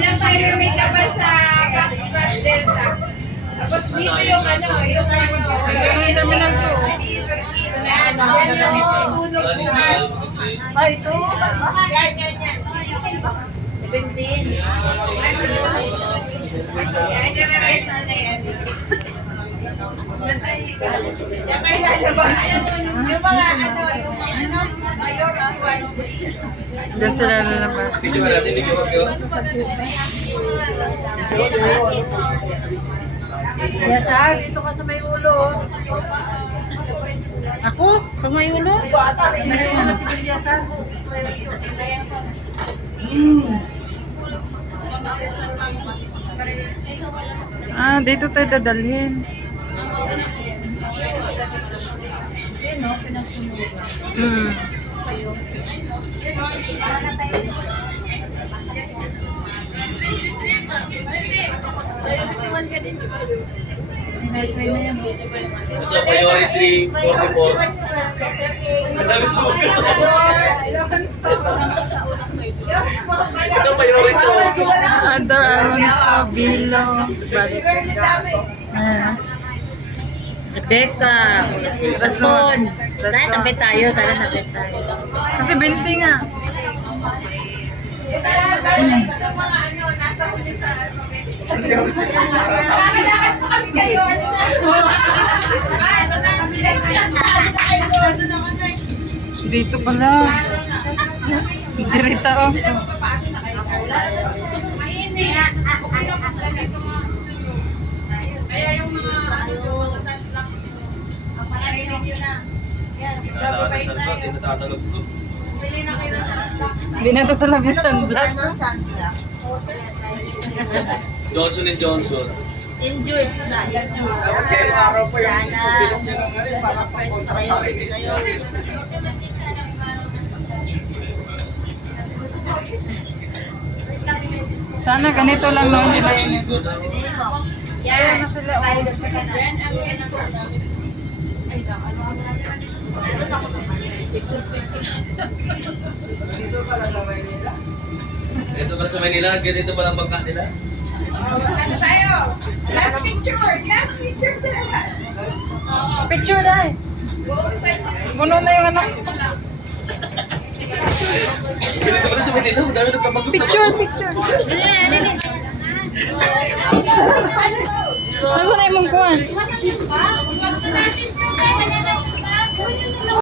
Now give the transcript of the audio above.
Lang tayo may kapal sa Backspot Delta. Tapos dito yung ano, yung terminal 2. Yan yung sunog bukas. Ito? Yan. 17. Yan, generator na yan. Yan kayo lalabas. Yung mga mayor, Diyan sila lalabas. Video natin, video ko. Yasar, dito ka sa may ulo. Ako? Sa may ulo? May ulo si Yasar. Dito tayo dadalhin. Ito, priority 44. Ang dami sugat. Ito, priority. Other Alonso, Bilo, Rebecca, Baston. Sana sabit tayo, Kasi 20 nga. sa mga nasa uli sa Nakakalakad po kami kayo. Dito pala. Dirita oh. Kaya yung mga tanlak nito, ang panarinig nyo na. Yan, bababay tayo. Natatalog ko. Bili na kayo ng tanlak. Hindi na ito talaga sunblock. Johnson & Johnson. Enjoy na. Okay, araw po yan. Sana ganito lang no, hindi ba yun? Yan. Sila Ito pala sa Manila, ganito pala ang bangka nila. Ano tayo? Last picture sila. Picture dahil. Puno na yung anak. Ganito pala sa Manila, madami nagpapagod. Picture. Nasaan na yung mungkuhan?